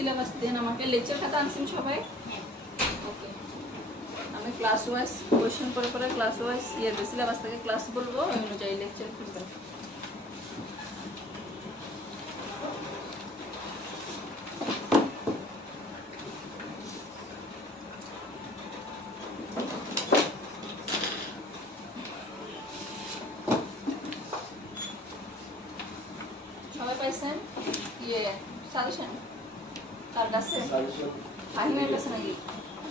Syllabus দেন আমাকে lecture খাতা আনছেন সবাই ওকে আমি ক্লাস ওয়াইজ কোশ্চেন করে করে ক্লাস ওয়াইজ সিলেবাস থেকে ক্লাস বলবো ওই অনুযায়ী লেকচার করবেন সবাই পাইছেন সাজেশন কার কাছে সাজেশন ফাহিমের কাছে নাকি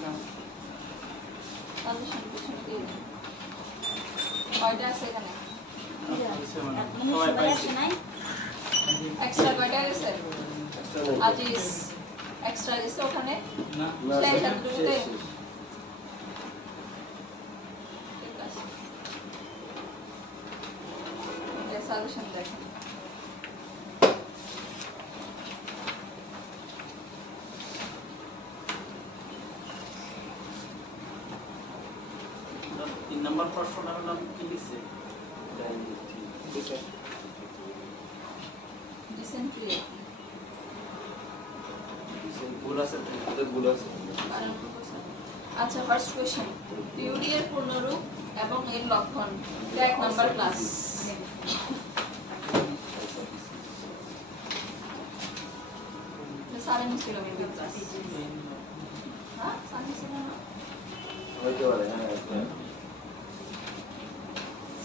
না সাজেশন পিছনে দিয়ে দেন কয়টা আছে এখানে সবাই পাইছে নাই এক্সট্রা কয়টা আছে আজিস এক্সট্রা আছে ওখানে না শেষ দুটোতে ঠিক আছে এটা সাজেশন দেখেন नंबर प्रश्नটা হলো কি লিখছে ঠিক আছে ডিসেন্ট্রি ভুল আছে তো ভুল আছে আচ্ছা ফার্স্ট কোশ্চেন পিউডি এর পূর্ণরূপ এবং এর লক্ষণ এটা এক নাম্বার ক্লাস সারে মিছিল আমি ক্লাস হ্যাঁ সারে মিছিল না হইতে পারে হ্যাঁ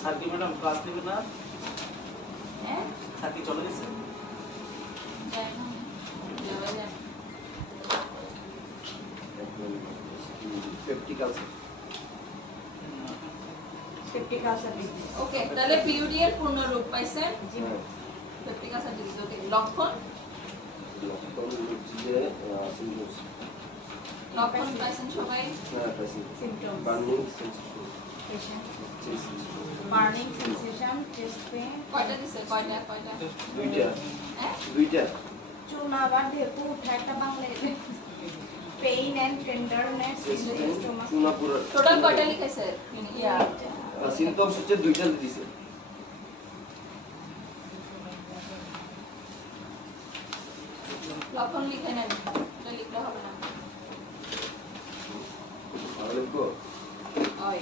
স্যার কি ম্যাডাম ক্লাস নেবে না হ্যাঁ স্যার কি চলে গেছে যায় না যাবে যায় প্র্যাকটিক্যাল সার্টিফিকেট ওকে তাহলে পিউডি এর পূর্ণরূপ পাইছেন জি প্র্যাকটিক্যাল সার্টিফিকেট ওকে লক্ষণ যে সিম্পটমস লক্ষণ পাইছেন সবাই হ্যাঁ পাইছি symptoms burning sensation burning sensation chest pain কয়টা দিছে কয়টা দুইটা চুনা আবার দেখো উঠা একটা Bangla pain and tenderness in the stomach চুনা পুরো টোটাল কয়টা লিখেছে ইয়া সিম্পটমস হচ্ছে দুইটা দিছে লক্ষণ লিখে নেন এটা লিখলে হবে না আর লিখবো ওই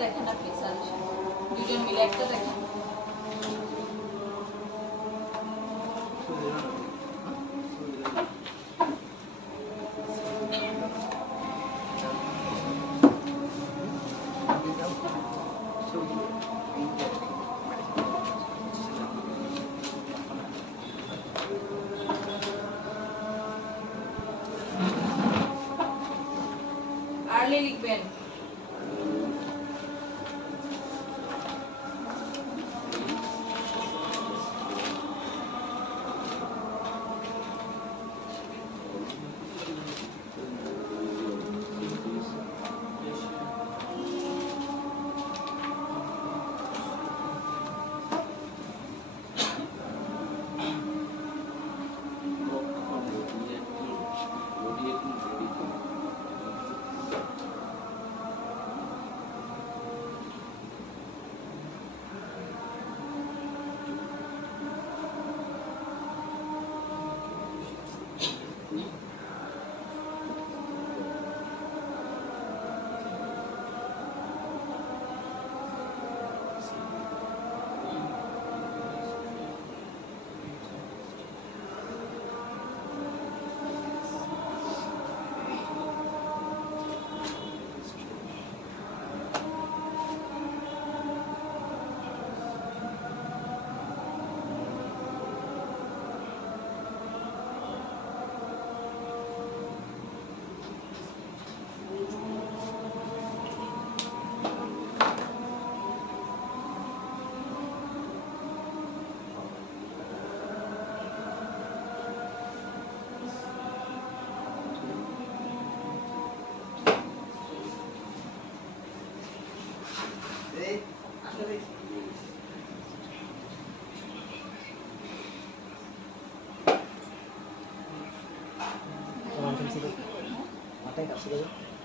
দেখেন আপনি সাজেশন দুজন মিলে একটা দেখেন আর্লি লিখবেন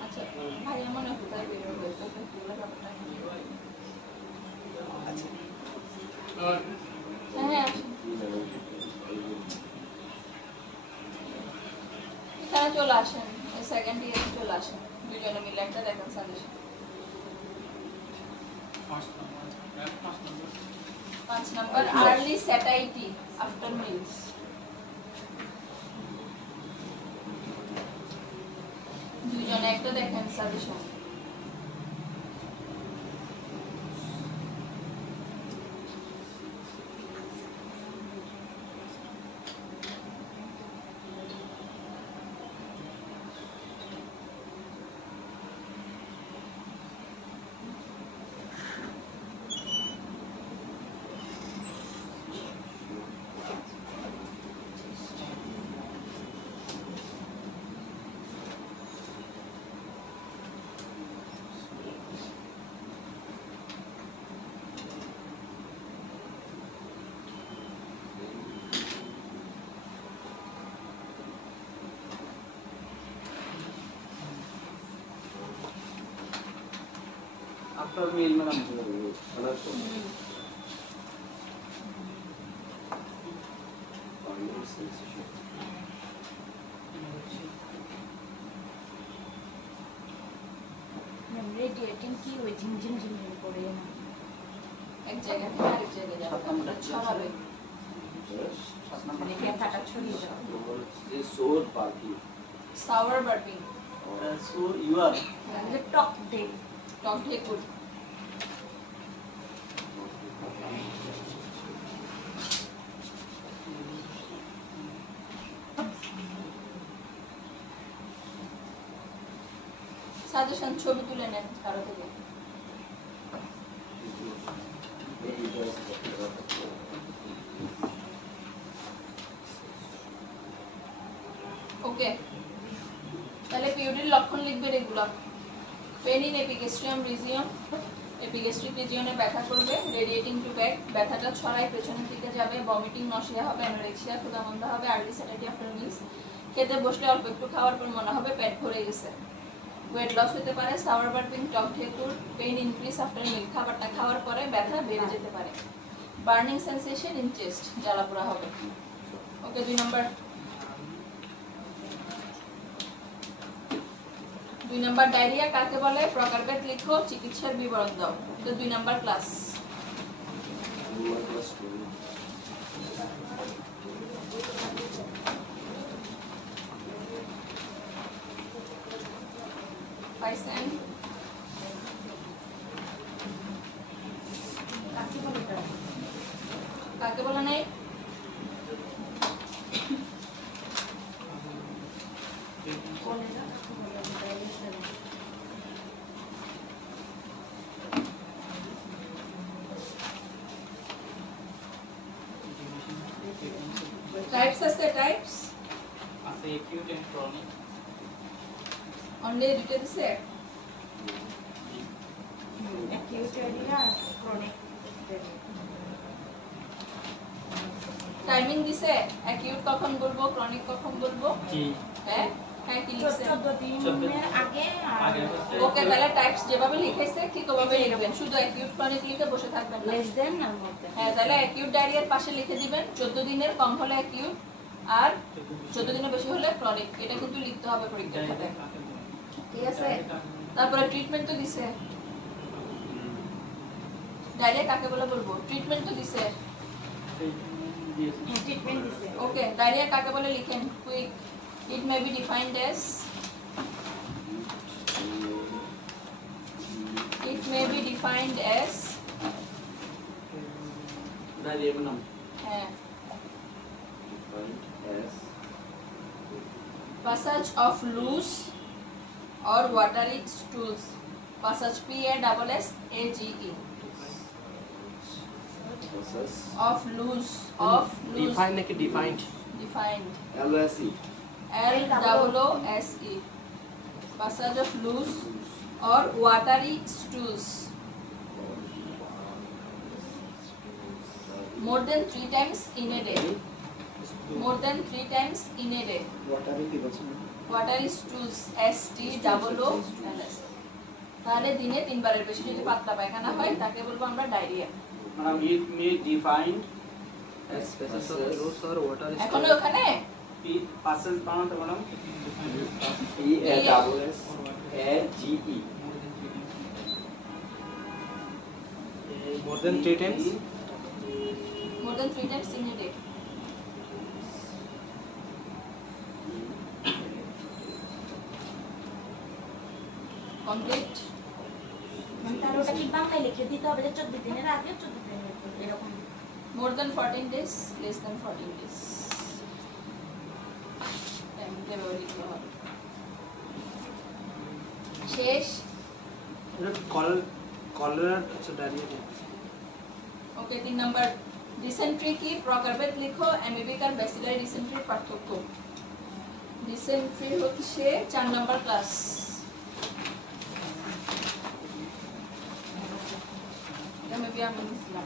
আচ্ছা ভাই মনে কোথায় বের হবে ওকে পুরো ব্যাপারটা আচ্ছা হ্যাঁ এখানে চলে আসেন এই সেকেন্ড ইয়ারে চলে আসেন দুজনে মিলে একটা দেখেন suggestion 5 number early satiety after meals দুজনে একটা দেখেন সাজেশন আপনার মেইল নাম রেডিয়েটিং কি ওই ঝিমঝিম ঝিমঝিম করে না এক জায়গা থেকে আরেক জায়গায় যাবে আমরা ছড়াবে 7 নাম্বার মানে ব্যথাটা ছড়িয়ে যাবে যে সোর বাকি সাওয়ার বার্পিং সো ইউ আর যে টক দে টক ঢেকুর সাজেশন ছবি তুলে নেন কারো থেকে ওকে তাহলে পিউডির লক্ষণ লিখবেন এগুলো pain in epigastrium region epigastric রিজিয়নে ব্যথা করবে রেডিয়েটিং টু ব্যাক ব্যথাটা ছড়ায় পেছনের দিকে যাবে ভমিটিং নশিয়া হবে অ্যানোরেক্সিয়া ক্ষুধামন্দা হবে আর্লি স্যাটাইটি আফটার মিলস খেতে বসলে অল্প একটু খাওয়ার পর মনে হবে পেট ভরে গেছে ওয়েট লস হতে পারে সাওয়ার বার্পিং টক ঢেকুর পেইন ইনক্রিজ আফটার মিল খাবারটা খাওয়ার পরে ব্যথা বেড়ে যেতে পারে বার্নিং সেন্সেশন ইন চেস্ট জ্বালাপোড়া হবে ওকে 2 নাম্বার 2 নাম্বার ডায়রিয়া কাকে বলে প্রকারভেদ লিখো চিকিৎসার বিবরণ দাও এটা 2 নাম্বার ক্লাস পাইছেন কাকে বলে নাই টাইপস আছে টাইপস আছে acute and chronic অনলি দুটো দিছে অ্যাকিউট এরিয়া ক্রনিক টাইমিং দিছে অ্যাকিউট কখন বলবো ক্রনিক কখন বলবো জি হ্যাঁ হ্যাঁ কি লিখছে 14 দিনের আগে আগে ওকে তাহলে টাইপস যেভাবে লিখেছে ঠিক ওভাবে লিখবেন শুধু অ্যাকিউট ক্রনিক লিখে বসে থাকবেন না লেস দেন না মোর দেন হ্যাঁ তাহলে অ্যাকিউট ডায়রিয়ার পাশে লিখে দিবেন 14 দিনের কম হলে অ্যাকিউট আর 14 দিনের বেশি হলে ক্রনিক এটা কিন্তু লিখতে হবে পরীক্ষার খাতায় ঠিক আছে তারপরে ট্রিটমেন্ট তো দিছে ডায়রিয়া কাকে বলে বলবো ট্রিটমেন্ট তো দিছে ট্রিটমেন্ট দিছে ওকে ডায়রিয়া কাকে বলে লিখেন quick it may be defined as diarrhoea নাম হ্যাঁ as passage of loose or watery stools passage PASSAGE process of loose define নাকি defined defined LSE LOOSE passage of loose or watery stools more than 3 times in a day more than 3 times in a day watery কি বলছেন water স্টুলস STOOLS তাহলে দিনে 3 বারের বেশি যদি পাতলা পায়খানা হয় তাকে বলবো আমরা ডায়রিয়া। মানে me defined as spaces of roots or water এখনো ওখানে passes বানাতে বললাম PASSAGE more than 3 times more than 3 times in a day. Complete. তার ওটা কি বাংলায় লিখে দিতে হবে যে 14 দিনের আগে 14 দিনের পর এরকম More than 14 days, less than 14 days. শেষ। cholera अच्छा डायरिया ওকে 3 নাম্বার ডিসেন্ট্রি কি প্রকারভেদ লিখো অ্যামিবিক আর ব্যাসিলারি ডিসেন্ট্রির পার্থক্য। ডিসেন্ট্রি হচ্ছে 4 নাম্বার ক্লাস। এটা মেবি আমি বুঝলাম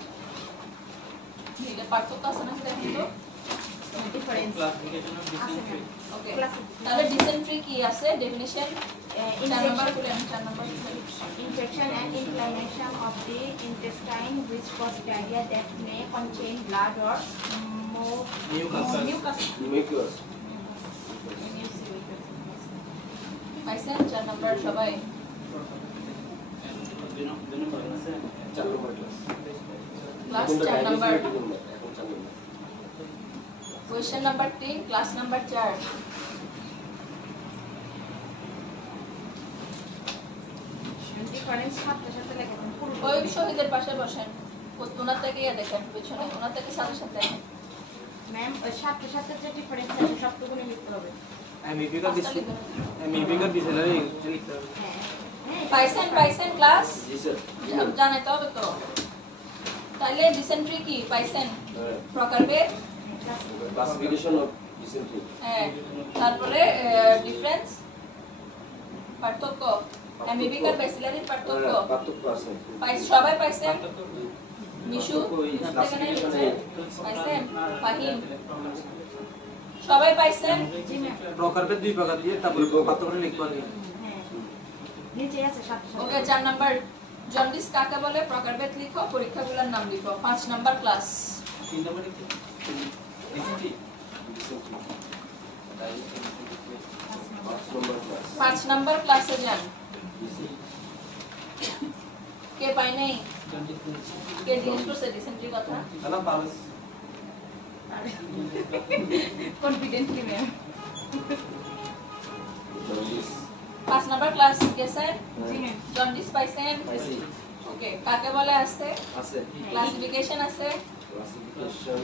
এটা পার্থক্য আছে না সেটা কিন্তু ডিফারেন্স classification of dysentery ওকে তাহলে ডিসেন্ট্রি কি আছে ডেফিনিশন 4 নাম্বার বলে 4 number infection and inflammation of the intestine which cause diarrhea that may contain blood or mucus. পাইছেন 4 নাম্বার সবাই class 4 number question number 3 class number 4 difference সাথে সাথে লেখা পুরো ওই শহীদের পাশে বসেন ওনার থেকে দেখেন পিছনে ওনার থেকে সাথে সাথে দেখেন ম্যাম ওই সাথে সাথে যে ডিফারেন্স আছে সবটুকু লিখতে হবে amoebic or dysentery লিখতে হবে পাইছেন ক্লাস जी सर জানে তো হবে তো তাহলে ডিসেন্ট্রি কি পাইছেন প্রকারভেদ classification of dysentery হ্যাঁ তারপরে ডিফারেন্স পার্থক্য অ্যামিবিক আর ব্যাসিলারির পার্থক্য পার্থক্য আছে সবাই পাইছেন মিশু classification পাইছেন ফাহিম সবাই পাইছেন জি ম্যাম প্রকারভেদ দুই প্রকার দিয়ে তারপরে পার্থক্য লিখতে হবে হ্যাঁ নিচে আছে সাথে সাথে ওকে 4 নাম্বার জন্ডিস কাকে বলে প্রকারভেদ লিখো পরীক্ষাগুলোর নাম লিখো 5 number class 3 number dysentery 5 number ক্লাসে যান কে পাই নাই কে জিজ্ঞেস করছে ডিসেন্ট্রি কথা তাহলে pulse confidently ma'am 5 number class গেছেন জি ম্যাম জন্ডিস পাইছেন পাইছি ওকে কাকে বলে আছে আছে ক্লাসিফিকেশন আছে classification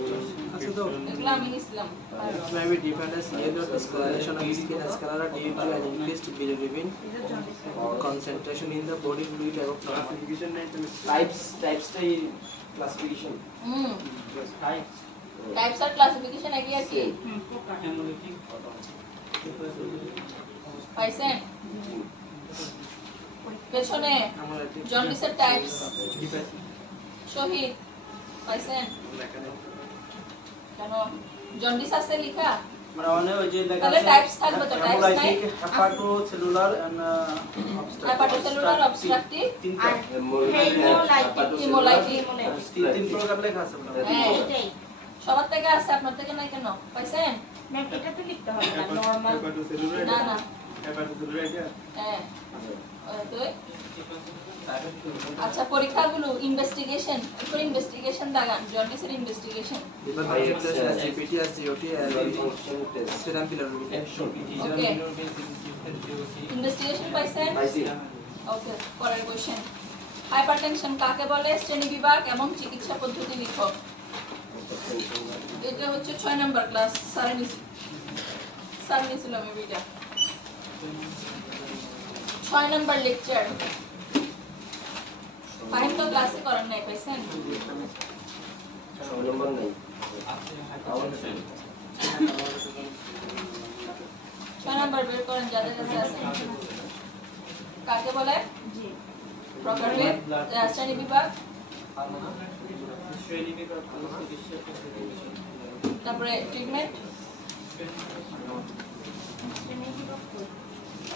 আছে তো এগুলো আমি নিছিলাম it may be defined as either discoloration of skin as color due to an increased bilirubin এটা jaundice concentration in the body fluid above normal. classification নাই তুমি types টাই classification হুম টাইপ টাইপস আর classification একই আর কি প্রকার hemolytic পাইছেন পেছনে আমরা জন্ডিসের types শহীদ পাইছেন কেন জন্ডিস আছে লেখা মানে অনেক ওই যে লেখা তাহলে types থাকবে তো, types নাই? hemolytic hepatocellular and hepatocellular obstructive তিনটা আর হেমোলাইটিক তিন প্রকার লেখা আছে হ্যাঁ। এটাই সবার থেকে আছে আপনার থেকে নাই কেন পাইছেন ম্যাম এটা তো লিখতে হবে না নরমাল না না hepatocellular এটা হ্যাঁ তো আচ্ছা পরীক্ষাগুলো ইনভেস্টিগেশন এরপর ইনভেস্টিগেশন দাগান জন্ডিসের investigation liver function test as GPT as GOT as function test serum bilirubin ওকে ইনভেস্টিগেশন পাইছেন পাইছি ওকে পরের কোশ্চেন হাইপারটেনশন কাকে বলে শ্রেণী বিভাগ এবং চিকিৎসা পদ্ধতি লিখো এটা হচ্ছে 6 নাম্বার ক্লাস স্যার নিছিল আমি এটা 6 নাম্বার লেকচার ফাইভ তো ক্লাসে করেন নাই পাইছেন 6 নম্বর নাই 6 নাম্বার বের করেন যাদের কাছে আছে কাকে বলে জি প্রকারভেদ শ্রেণী বিভাগ তারপরে ট্রিটমেন্ট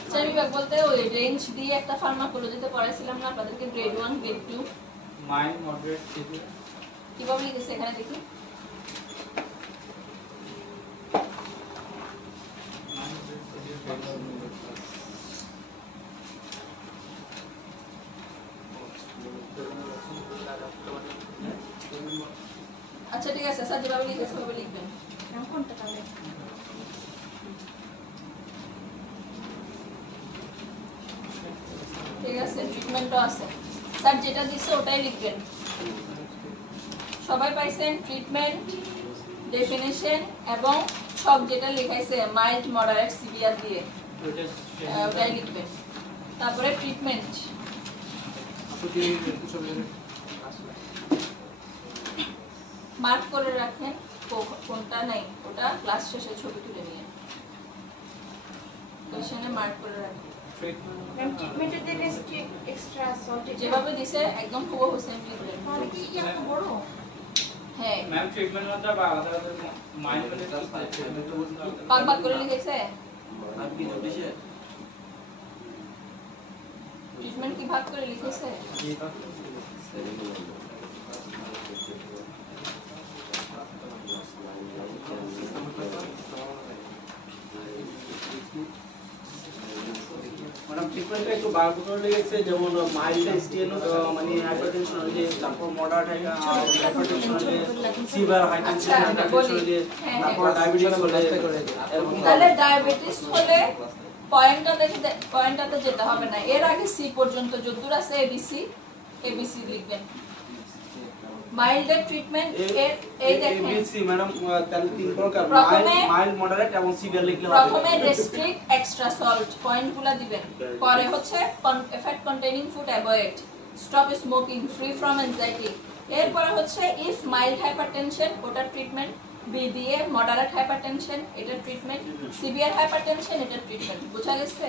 শ্রেণীবিভাগ বলতে ওই রেঞ্জ দিয়ে একটা ফার্মাকোলজিতে পড়াইছিলাম না আপনাদেরকে grade 1 grade 2 mild moderate severe কিভাবে লিখেছে এখানে দেখি আচ্ছা ঠিক আছে স্যার যেভাবে লিখেছে সেভাবে লিখবেন নাম কোনটা তাহলে ঠিক আছে ট্রিটমেন্টও আছে স্যার যেটা দিচ্ছে ওটাই লিখবেন সবাই পাইছেন ট্রিটমেন্ট ডেফিনিশন এবং সব যেটা লেখাইছে মাইল্ড মডারেট সিভিয়ার দিয়ে ওটাই লিখবেন তারপরে ট্রিটমেন্ট মার্ক করে রাখেন কোনটা নাই ওটা ক্লাস শেষে ছবি তুলে নিয়ে কোশ্চেনে মার্ক করে রাখেন ম্যাম ট্রিটমেন্টের দিলে এক্সট্রা সল্ট যেভাবে দিছে একদম হুবহু সেম লিখবেন তাহলে কি এত বড় হ্যাঁ ম্যাম ট্রিটমেন্ট মতলব আলাদা আলাদা মাইল্ড বলে ভাগ ভাগ করে লিখেছে আর কি নোটিশে ট্রিটমেন্ট কি ভাগ করে লিখেছে ম্যাডাম ট্রিটমেন্টটা একটু বাড়াতে করে লেগেছে যেমন মাইল্ড স্টেল মানে হাইপারটেনশন হলে তারপর মডারেট হাইপারটেনশন হলে সিভিয়ার হাইপারটেনশন হলে তারপর ডায়াবেটিস হলে এরকম তাহলে ডায়াবেটিস হলে পয়েন্টটাতে যেতে হবে না এর আগে সি পর্যন্ত যতদূর আছে এবিসি লিখবেন মাইল্ড ট্রিটমেন্ট এই দেখেন এবিসি ম্যাডাম তাহলে তিন প্রকার প্রথমে- মাইল্ড মডারেট এবং সিভিয়ার লিখলে হবে প্রথমে রেস্ট্রিক্ট এক্সট্রা সল্ট পয়েন্টগুলো দিবেন পরে হচ্ছে effect containing food avoid stop smoking free from anxiety এরপরে হচ্ছে ইফ মাইল্ড হাইপারটেনশন ওটার ট্রিটমেন্ট বি দিয়ে মডারেট হাইপারটেনশন এটা ট্রিটমেন্ট সিভিয়ার হাইপারটেনশন এটা ট্রিটমেন্ট বুঝা গেছে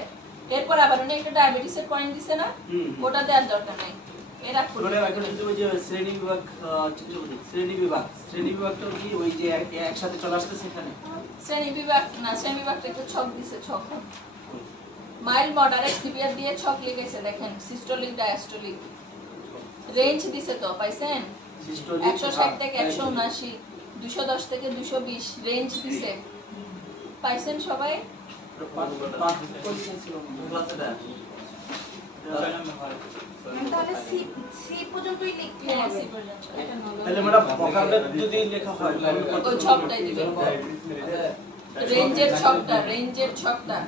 এরপর আবার উনি একটা ডায়াবেটিসের পয়েন্ট দিছে না ওটা দেওয়ার দরকার নাই এর আগ মানে এখন পর্যন্ত যদি ওই যে শ্রেণী বিভাগটা কি ওই যে একসাথে চলে আসছে সেখানে শ্রেণীবিভাগটা একটু ছক দিছে ছক মাইল্ড মডারেট সিভিয়ার দিয়ে ছক লিখেছে দেখেন সিস্টোলিক ডায়াস্টোলিক রেঞ্জ দিছে তো পাইছেন 160 থেকে 179 210 থেকে 220 রেঞ্জ দিছে পাইছেন সবাই ম্যাম তাহলে সি পর্যন্তই লিখতে হ্যাঁ হবে সি পর্যন্ত এটা নলো তাহলে ম্যাডাম প্রকারভেদ যদি লেখা হয় তাহলে ওই ছকটাই দিবেন রেঞ্জের ছকটা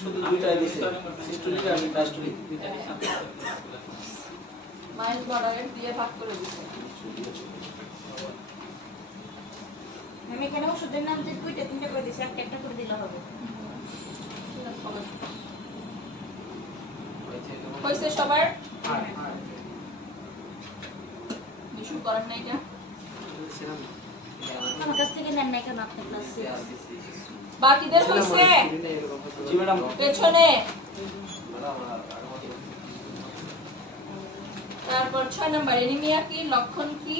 শুধু দুইটাই দিছে সিস্টোলিক আর ডায়াস্টোলিক মাইল্ড মডারেট দিয়ে ভাগ করে দিছে ম্যাম এখানে ওষুধের নাম যে দুইটা তিনটা করে দিছে একটা একটা করে দিলে হবে হইছে সবার ইস্যু করেন না এটা আমার কাছ থেকে নেন না কেন আপনার ক্লাসে বাকিদের হইছে জি ম্যাডাম পেছনে তারপর 6 নাম্বার এনিমিয়া কি লক্ষণ কি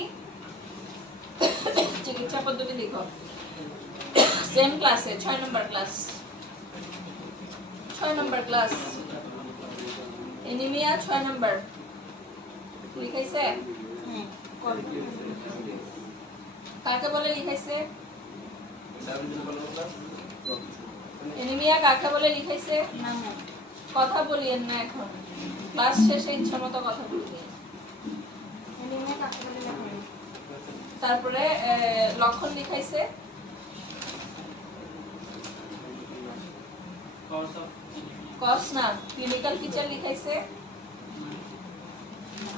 চিকিৎসা পদ্ধতি লিখো সেম ক্লাসে 6 number class 6 number class anaemia 6 number লিখাইছে হ্যাঁ কাকে বলে লিখাইছে এনিমিয়া কাকে বলে লিখাইছে না না কথা বলিয়েন না এখন ক্লাস শেষে ইচ্ছামতো কথা বলিয়ে এনিমে কাকে বলে লেখা হবে তারপরে লক্ষণ লিখাইছে কস না ক্লিনিক্যাল ফিচার লিখাইছে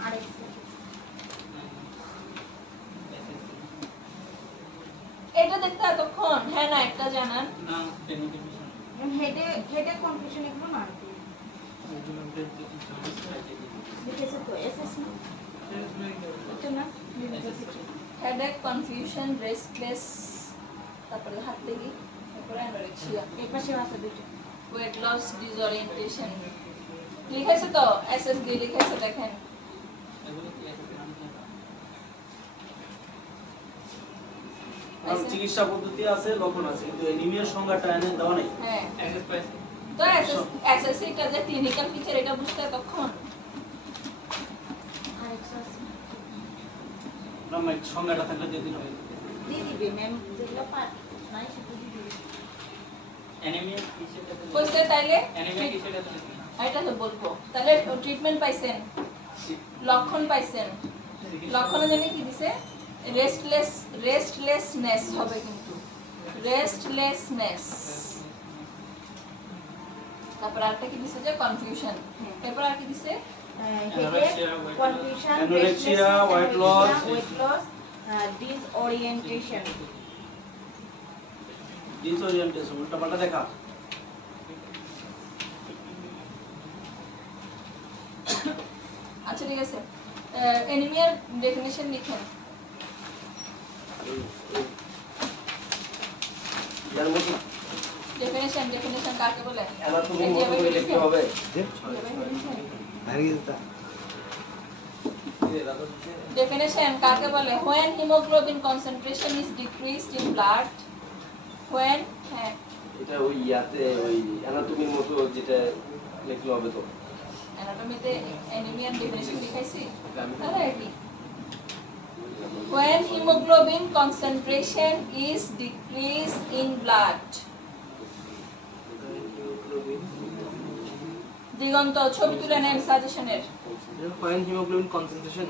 আরেকটা এটা দেখতে এতক্ষণ হ্যাঁ না একটা জানান না টেকনিক্যাল হেডে কনফিউশন এগুলো না লিখেছে তো এসএস না এটা না হেডেক কনফিউশন রেস্টলেস তারপরে হাত থেকে তারপরে অ্যানোরেক্সিয়া এই পাশে আছে দুইটা ওয়েট লস ডিসঅরিয়েন্টেশন লিখেছে তো এসএসডি লিখেছে দেখেন কারণ চিকিৎসা পদ্ধতি আছে, লক্ষণ আছে, কিন্তু অ্যানিমিয়ার সংজ্ঞাটা এনে দেওয়া নেই। হ্যাঁ তো এসএসসি টা যে ক্লিনিক্যাল ফিচার এটা বুঝতে তখন আমরা সংজ্ঞাটা থাকলে দিয়ে দিন হবে। দিয়ে দিবে ম্যাম, যেগুলো পাঠ নাই সেটা দিয়ে দিবে। অ্যানিমিয়া কিসেটা? কইছে তাইলে অ্যানিমিয়া কিসেটা? এটা তো বলবো। তাহলে ট্রিটমেন্ট পাইছেন, লক্ষণ পাইছেন, লক্ষণে জানি কি দিছে? রেস্টলেসনেস হবে, কিন্তু রেস্টলেসনেস। তারপর আরেকটা কি দিছে যে কনফিউশন। এরপর আর কি দিছে? Confusion, anorexia, weight loss, disorientation. Disorientation উল্টাপাল্টা দেখা। আচ্ছা ঠিক আছে, অ্যানিমিয়ার ডেফিনিশন লিখেন। ডেফিনিশন কাকে বলে? অ্যানাটমি মতো করে লিখতে হবে। ডেফিনিশন কাকে বলে? when hemoglobin concentration is decreased in blood, when হ্যাঁ এটা ওই ইয়াতে ওই অ্যানাটমির মতো যেটা লিখলে হবে তো। অ্যানাটমিতে অ্যানিমিয়ার ডেফিনিশন লিখাইছি তাহলে কি? when hemoglobin concentration is decreased in blood। দিগন্ত ছবি তুলে নেন সাজেশনের। when hemoglobin concentration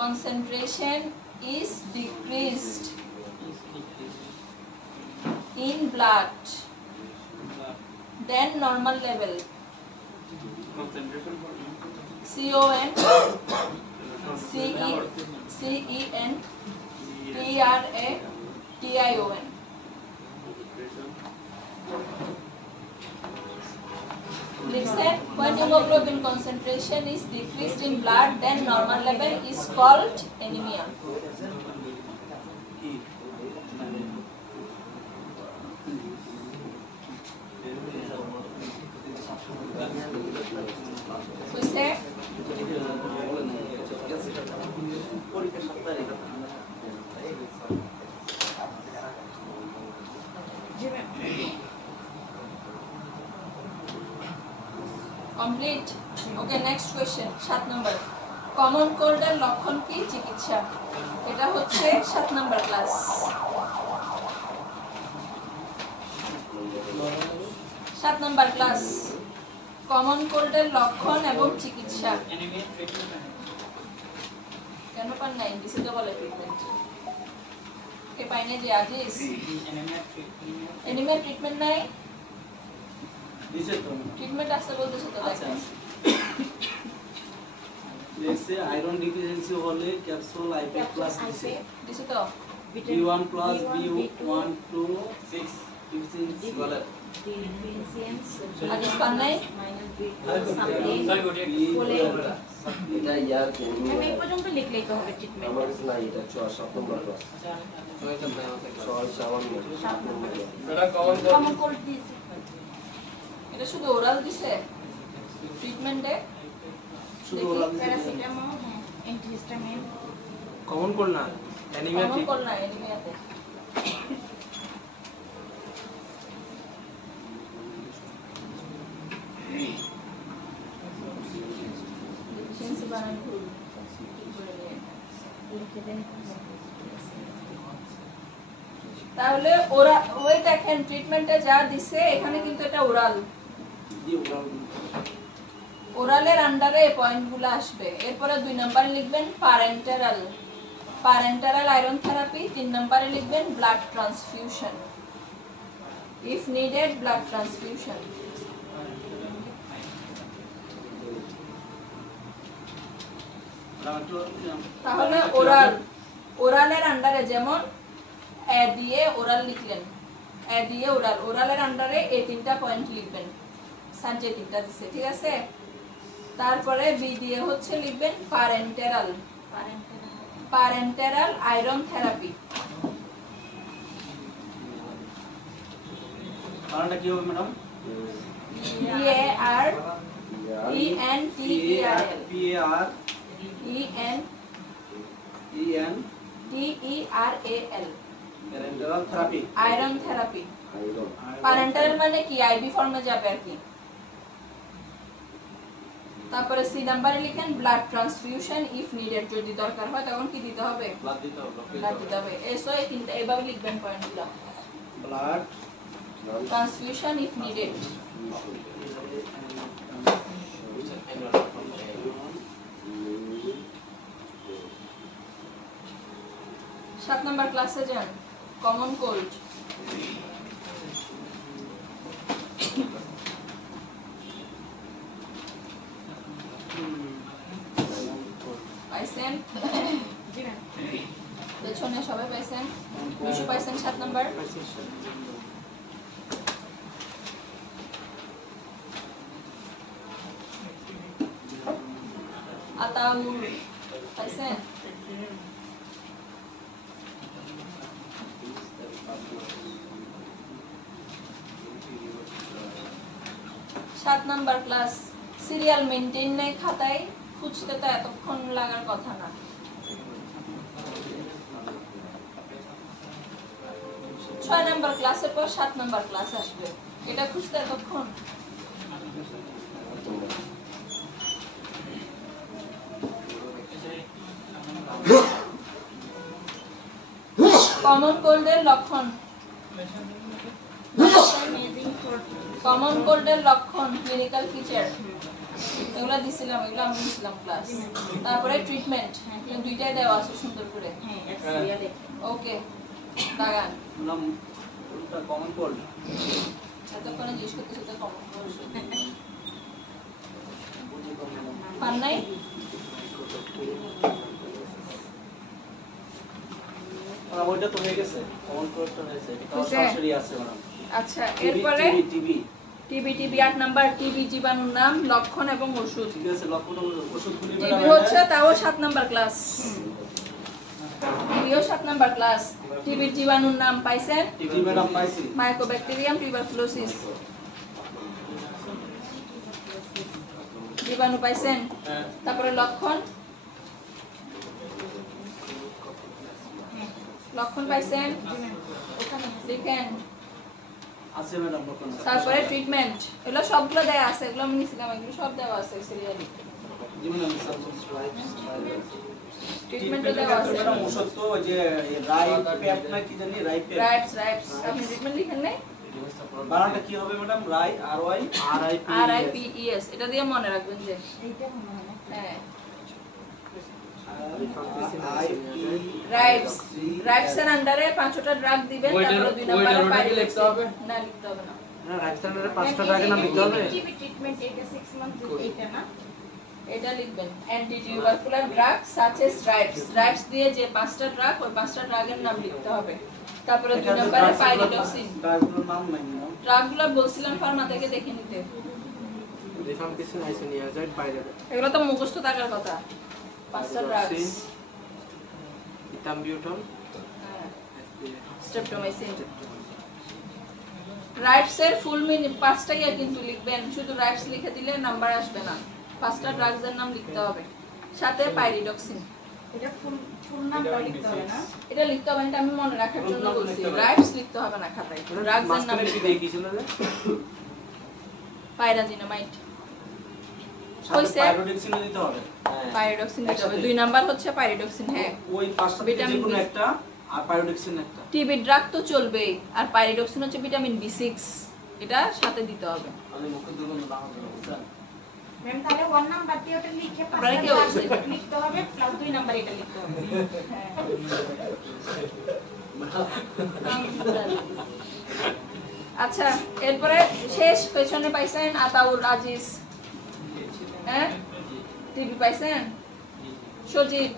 concentration is decreased in blood then normal level CON TRATION Listen, when hemoglobin concentration is decreased in blood, then normal level is called anemia. বুঝছে? Complete. Okay, next question. 7 number. Common cold এর লক্ষণ কি? চিকিৎসা। এটা হচ্ছে 7 number class. সাত number class. Common cold এর লক্ষণ এবং চিকিৎসা। অ্যানিমিয়া ট্রিটমেন্ট কেন পান নাই? দিছে তো বলে ট্রিটমেন্ট। কে পাইনে যে আজিস? অ্যানিমিয়া ট্রিটমেন্ট নাই? দিছে তো। ট্রিটমেন্ট আছে বলতেছে তো দেখেন। লেটসে আয়রন ডিফিসিয়েন্সি হলে ক্যাপসুল আইপেক প্লাস দিছে। দিছে তো? B1 প্লাস B1 2 6 ডিফিসিয়েন্সি বলে। আজিস পান নাই? এটা ইয়ার আমি এই পর্যন্ত লিখলেই তো হবে ট্রিটমেন্ট। আমার কাছে নাই, এটা 7 নম্বর ক্লাস। এটা কমন কোল্ড দিয়েছি। এটা শুধু ওরাল দিছে ট্রিটমেন্টে? শুধু ওরাল দিছে। প্যারাসিটামল, হ্যাঁ, অ্যান্টিহিস্টামিন। কমন কোল্ড না, অ্যানিমিয়া কমন কোল্ড না, অ্যানিমিয়াতে। ডিফিশিয়েন্সি বানান ভুল। তাহলে ওরা ওই দেখেন ট্রিটমেন্টে যা দিছে এখানে কিন্তু এটা ওরাল। ওরালের আন্ডারে পয়েন্টগুলো আসবে। এরপরে 2 নম্বরে লিখবেন প্যারেন্টারাল। প্যারেন্টারাল আয়রন থেরাপি। 3 নম্বরে লিখবেন blood transfusion. If needed blood transfusion. তাহলে ওরাল, ওরালের আন্ডারে যেমন এ দিয়ে ওরাল লিখলেন, এ দিয়ে ওরাল, ওরালের আন্ডারে এই 3টা পয়েন্ট লিখবেন। সানজে 3টা দিছে, ঠিক আছে? তারপরে বি দিয়ে হচ্ছে লিখবেন প্যারেন্টারাল। প্যারেন্টারাল আয়রন থেরাপি। কারণটা কি হবে madam? PAR ENTERAL PAR EN DERAL parental therapy iron therapy parental মানে কি আইভি ফর্মে যাবে আর কি তারপরে সি নাম্বারে লিখেন ব্লাড ট্রান্সফিউশন ইফ নিডেড যদি দরকার হয় তখন কি দিতে হবে ব্লাড দিতে হবে ব্লাড দিতে হবে এসো এই তিনটা এভাবে লিখবেন পয়েন্টগুলো blood transfusion if needed 7 number ক্লাসে যান কমন কোল্ড পাইছেন পেছনে সবাই পাইছেন বিশু পাইছেন 7 নাম্বার আতাউর পাইছেন সাত নাম্বার ক্লাস সিরিয়াল মেইনটেইন নেই খাতায় খুঁজতে তো এতক্ষণ লাগার কথা না 6 নাম্বার ক্লাসের পর 7 নাম্বার ক্লাস আসবে এটা খুঁজতে এতক্ষণ কমন কোল্ডের লক্ষণ কমন কোল্ডের লক্ষণ ক্লিনিক্যাল ফিচার এগুলা দিছিলাম এগুলা আমি দিছিলাম ক্লাস তারপরে ট্রিটমেন্ট দুইটাই দেওয়া আছে সুন্দর করে ওকে দাগান নাম কমন কোল্ড এতক্ষণে জিজ্ঞেস করতেছি তো কমন কোল্ড পান নাই ওইটা তো হয়ে গেছে কমন কোল্ডটা হয়েছে এটা সরাসরি আছে ম্যাডাম আচ্ছা এরপরে টিবি টিবি 8 নাম্বার টিবি জীবাণুর নাম লক্ষণ এবং ওষুধ ঠিক আছে লক্ষণ ওষুধগুলি টিবি হচ্ছে তাও 7 number class tibio 7 number class TB জীবাণুর নাম পাইছেন টিবি ম্যাডাম পাইছি মাইকোব্যাকটেরিয়াম টিউবারকুলোসিস জীবাণু পাইছেন তারপরে লক্ষণ লক্ষণ পাইছেন লিখেন আছে ম্যাডাম লক্ষণ তারপরে ট্রিটমেন্ট এগুলো সবগুলো দেয়া আছে এগুলো আমি নিছিলাম এগুলো সব দেওয়া আছে সিরিয়ালি জি ম্যাডাম ট্রিটমেন্ট দেওয়া আছে ম্যাডাম ওষুধ তো ওই যে রাইট প্যাপ না কি জানি রাইট প্যাপ রাইটস আপনি ট্রিটমেন্ট লিখেন নাই বানানটা কি হবে ম্যাডাম রাই আর ওয়াই RIPES এটা দিয়ে মনে রাখবেন যে এইটা মনে হয় না হ্যাঁ রাইট রাইটস এর আন্ডারে 5টা ড্রাগ দিবেন তারপরে 2 নম্বরে পাইরে লিখতে হবে না লিখতে হবে না না রাইটসানের 5টা টাকা নাম লিখতে হবে টিবি ট্রিটমেন্ট এটা 6 মান্থ এইটা না এটা লিখবেন anti tubercular drug such as rights দিয়ে যে 5টা ড্রাগ ওই 5টা ড্রাগের নাম লিখতে হবে তারপরে 2 নম্বরে পাইরিডক্সিন ড্রাগগুলোর নাম নাই না ড্রাগগুলো বলছিলাম ফার্মা থেকে দেখে নিতে রিফাম্পিসিন আইসোনিয়াজাইড পাইরেট এগুলো তো মুখস্থ থাকার কথা 5টা ড্রাগস ইথামবিউটন স্ট্রেপ্টোমাইসিন রাইটস এর ফুল মিনিং 5টাই কিন্তু লিখবেন শুধু রাইটস লিখে দিলে নাম্বার আসবে না 5টা ড্রাগস এর নাম লিখতে হবে সাথে পাইরিডক্সিন এটা ফুল নামটা লিখতে হবে না এটা লিখতে হবে এটা আমি মনে রাখার জন্য বলছি রাইটস লিখতে হবে না খাতায় ড্রাগস এর নাম মাঝখানে কি দেখিছিল যে পাইরাজিনামাইড সাথে পাইরোডক্সিন দিতে হবে পাইরিডক্সিন দিতে হবে 2 নাম্বার হচ্ছে পাইরিডক্সিন হ্যাঁ ওই পাঁচটা থেকে যে কোনো একটা আর পাইরোডক্সিন একটা টিবি ড্রাগ তো চলবেই আর পাইরিডক্সিন হচ্ছে ভিটামিন B6 এটা সাথে দিতে হবে আমি মুখে দুর্গন্ধ না হবে বুঝছেন ম্যাম তাহলে 1 নাম্বার দিয়ে ওটা লিখে আপনারা কি বলছেন? লিখতে হবে প্লাস 2 নাম্বার এটা লিখতে হবে আচ্ছা এরপরে শেষ পেছনে পাইছেন আতাউর আজিজ হ্যাঁ টিভি পাইছেন সজীব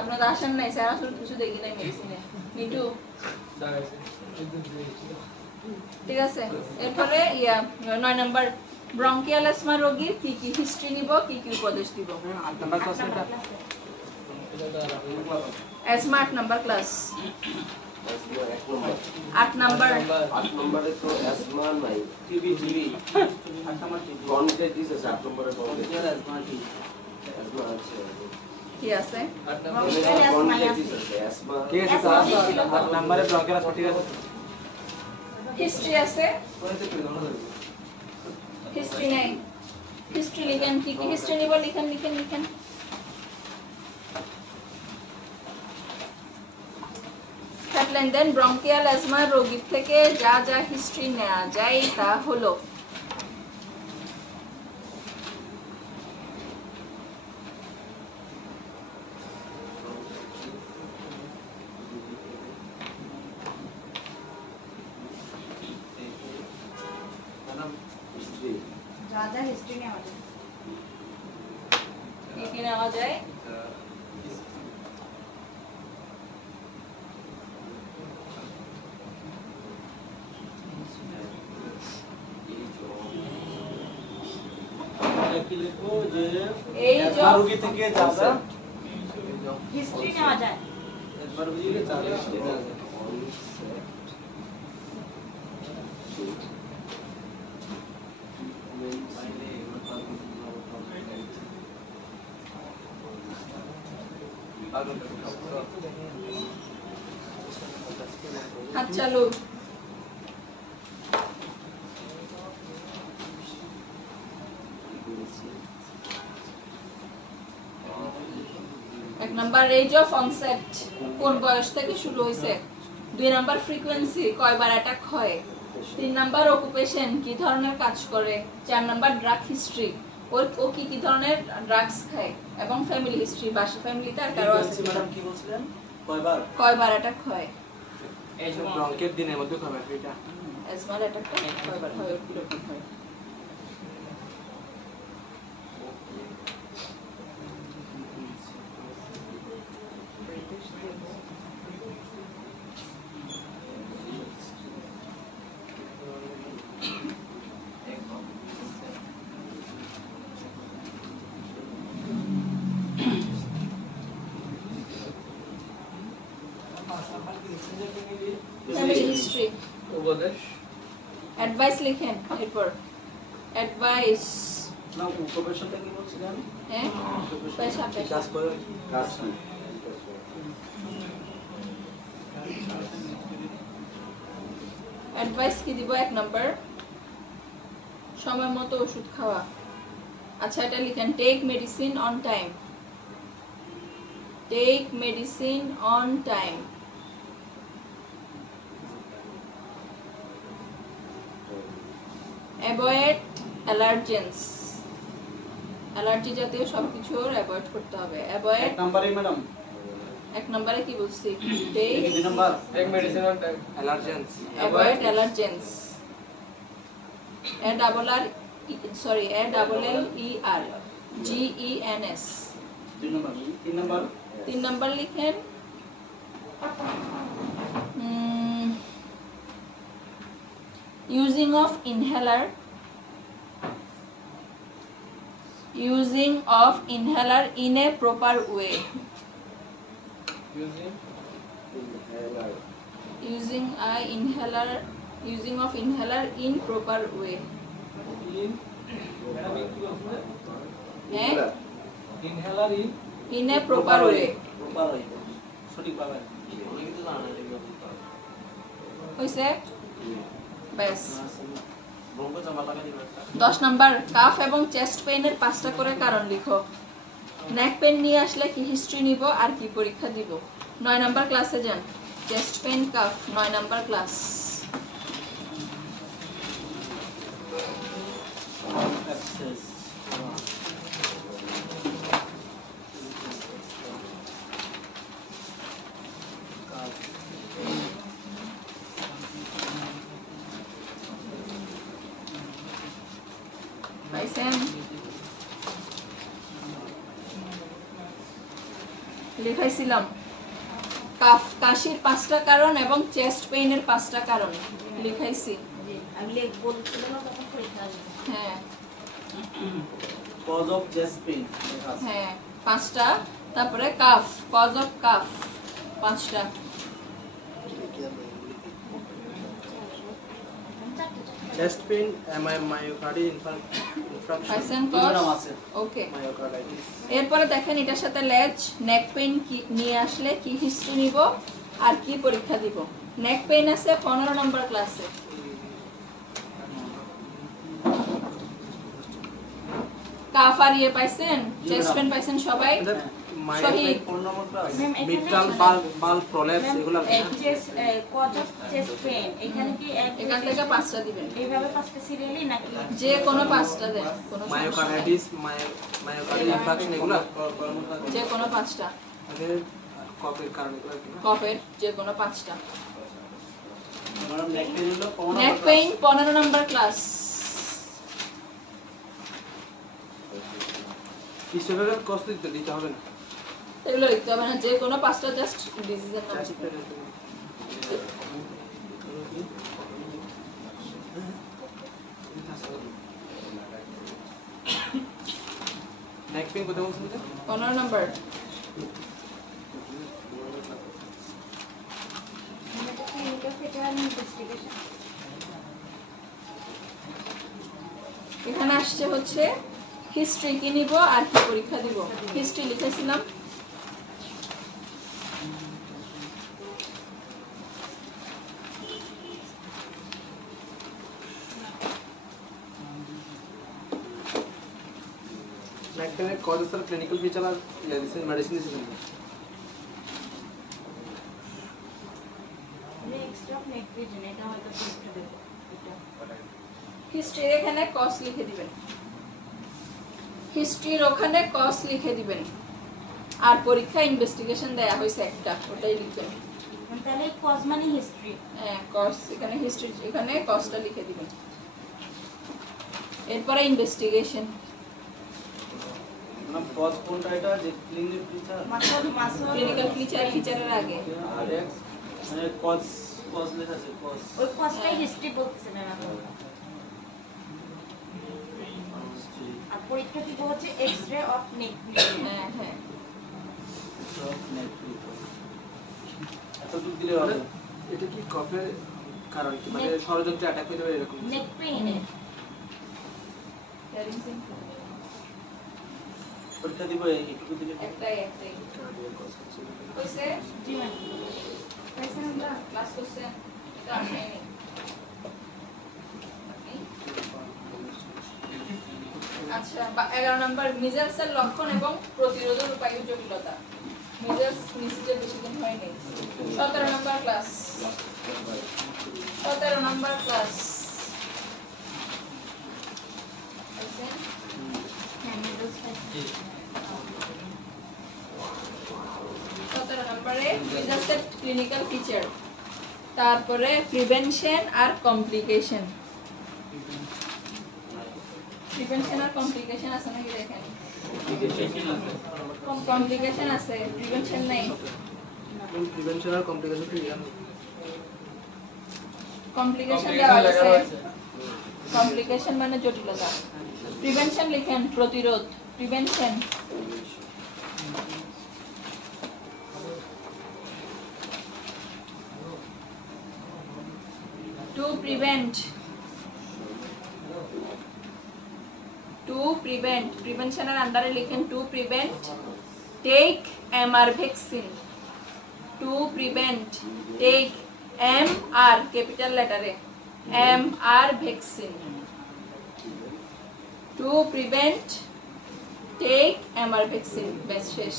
আপনারা আসেন নাই স্যার আসলে কিছু দেখি নাই মেডিসিনে মিটু ঠিক আছে এরপরে 9 নাম্বার ব্রঙ্কিয়াল অ্যাজমা রোগীর কি কি হিস্ট্রি নিব কি কি উপদেশ দিব 8 নাম্বার ক্লাস এটা অ্যাজমা 8 নাম্বার ক্লাস 8 নাম্বার 8 নম্বরে তো অ্যাজমা নাই টিবি একটা আমার টিবি কনক্রিট দিছে 8 নম্বরে কনক্রিট আজমা কি অ্যাজমা আছে কি আছে ঠিক আছে তার নাম্বারে ব্লকের আছে ঠিক আছে হিস্ট্রি আছে হিস্ট্রি নাই হিস্ট্রি লিখেন কি কি হিস্ট্রি নিব লিখেন লিখেন লিখেন হেডলাইন দেন ব্রঙ্কিয়াল অ্যাজমা রোগীর থেকে যা যা হিস্ট্রি নেওয়া যায় তা হলো যা যা হিস্ট্রি নেওয়া যায় কি কি নেওয়া যায় কি লিখবো যে এই অ্যাজমা রোগী থেকে যা যা হিস্ট্রি নেওয়া যায় অ্যাজমা রোগী থেকে যা যা হাত চালু এক নাম্বার রেঞ্জ অফ অনসেট কোন বয়স থেকে শুরু হইছে 2 নাম্বার ফ্রিকোয়েন্সি কয়বার অ্যাটাক হয় 3 নাম্বার অকুপেশন কি ধরনের কাজ করে 4 নাম্বার ড্রাগ হিস্ট্রি ও কি কি ধরনের ড্রাগস খায় এবং ফ্যামিলি হিস্ট্রি বাসা ফ্যামিলিতে আর কারো আছে ম্যাডাম কি বলছিলেন কয়বার অ্যাটাক হয় এই যে ব্লকের দিনের মধ্যে কবে এটা অ্যাজমার অ্যাটাকটা কয়বার হয় ওর কিরকম হয় ফ্যামিলি হিস্ট্রি উপদেশ অ্যাডভাইস লিখেন এরপর অ্যাডভাইস না প্রফেশনটা কি বলছিলেন হ্যাঁ পেশা পেশা কাজ করে কাজ কি অ্যাডভাইস কি দিব এক নাম্বার সময় মতো ওষুধ খাওয়া আচ্ছা এটা লিখেন take medicine on time take medicine on time avoid allergens allergy জাতীয় সবকিছুর অ্যাভয়েড করতে হবে অ্যাভয়েড এক নাম্বারে ম্যাডাম এক নম্বরে কি বলছি টেক দুই number take medicine on time allergens avoid allergens A double R sorry A double L E R G E N S দুই নাম্বার তিন নাম্বার 3 নাম্বার লিখেন using of inhaler in a proper way using of inhaler in proper way inhaler in a proper way সঠিকভাবে হইছে বেশ 10 number calf এবং chest পেইনের 5টা করে কারণ লিখো নেক পেইন নিয়ে আসলে কি হিস্ট্রি নিব আর কি পরীক্ষা দিব 9 নাম্বার ক্লাসে যান chest pain calf 9 number class পাইছেন লিখাইছিলাম কাফ কাশির 5টা কারণ এবং চেস্ট পেইনের 5টা কারণ লিখাইছি আমি বলছিলাম না তখন পরীক্ষা আসবে হ্যাঁ কজ অফ চেস্ট পেইন হ্যাঁ 5টা তারপরে কাফ কজ অফ কাফ 5টা চেস্ট পেইন মায়োকার্ডিয়াল ইনফ্রাকশন দুটো আছে ওকে মায়োকার্ডাইটিস। এরপরে দেখেন এটার সাথে লেজ নেক পেইন কি নিয়ে আসলে কি হিস্ট্রি নিব আর কি পরীক্ষা দিব। নেক পেইন আছে 15 নম্বর ক্লাসে। কাফ আর ইয়ে পাইছেন, চেস্ট পেইন পাইছেন সবাই? শহীদ মিট্রাল বাল্ব প্রলেপস এগুলো কজ অফ চেস্ট পেইন এখানে কি এখান থেকে 5টা দিবেন, এইভাবে 5টা সিরিয়ালি নাকি যে কোনো 5টা দেন, কোনো মায়োকার্ডাইটিস মায়োকার্ডিয়াল ইনফ্রাকশন এগুলো যে কোনো 5টা, আগে কফের কারণে এগুলো কি না? কফের যে কোনো 5টা। ম্যাডাম নেক পেইন হলো নেক পেইন 15 নম্বর ক্লাস। হিস্টোরিক্যাল কষ্ট দিতে হবে না, এগুলো লিখতে হবে না, যে কোনো 5টা জাস্ট ডিজিজের নাম দিবেন। নেক পেইন কোথায় বলছেন? 15 নম্বর। ক্লিনিক্যাল ফিচার ইনভেস্টিগেশন এখানে আসছে হচ্ছে হিস্ট্রি কি নিব আর কি পরীক্ষা দিব। হিস্ট্রি লিখেছিলাম, নেক পেইনের কজেস আর ক্লিনিক্যাল ফিচার আর মেডিসিন দিয়েছেন। নেক্সট অফ নেক রিজন এটা হয়তো পরীক্ষা দেব। হিস্ট্রির এখানে কস লিখে দিবেন, হিস্ট্রির ওখানে কস লিখে দিবেন, আর পরীক্ষা ইনভেস্টিগেশন দেয়া হয়েছে একটা, ওটাই লিখবেন। তাহলে কজ মানে হিস্ট্রি, হ্যাঁ কস এখানে হিস্ট্রি, এখানে কসটা লিখে দিবেন। এরপরে ইনভেস্টিগেশন, ম্যাডাম কজ কোনটা এটা যে ক্লিনিক্যাল ফিচার মাসল ক্লিনিক্যাল ফিচারের আগে আরএক্স মানে কজ লেখা আছে কজ ওই কজটাই হিস্ট্রি বলতেছে ম্যাম। আর পরীক্ষা দিব হচ্ছে এক্স-রে অফ নেক রিজন। হ্যাঁ হ্যাঁ সব নেক এত দূর দিলে হবে না। এটা কি কফের কারণ কি মানে ষড়যন্ত্র অ্যাটাক হতে পারে এরকম? নেক পেইন পরীক্ষা দিব একটু দিলে একটাই কইছে জি ম্যাম পাইছেন আমরা ক্লাস কোশ্চেন এটা আসেনি। আচ্ছা 11 নম্বর মিজেলসের লক্ষণ এবং প্রতিরোধের উপায় ও জটিলতা। মিজেলস নিশ্চিত বেশি দিন হয়নি। 17 নম্বর ক্লাস, 17 নম্বর ক্লাস। হ্যাঁ মিডলস পাইছেন। 17 নম্বরে মিজেলসের ক্লিনিক্যাল ফিচার, তারপরে প্রিভেনশন আর কমপ্লিকেশন। প্রিভেনশন আর কমপ্লিকেশন আছে নাকি দেখেন? কমপ্লিকেশন আছে, প্রিভেনশন নাই। প্রিভেনশন আর কমপ্লিকেশন কি জানেন? কমপ্লিকেশন দেওয়া আছে, কমপ্লিকেশন মানে জটিলতা। প্রিভেনশন লিখেন প্রতিরোধ, prevention. To prevent, to prevent, প্রিভেনশনের আন্ডারে লিখেন to prevent take MR vaccine. To prevent take MR capital লেটারে MR vaccine. To prevent take MR vaccine. বেশ শেষ।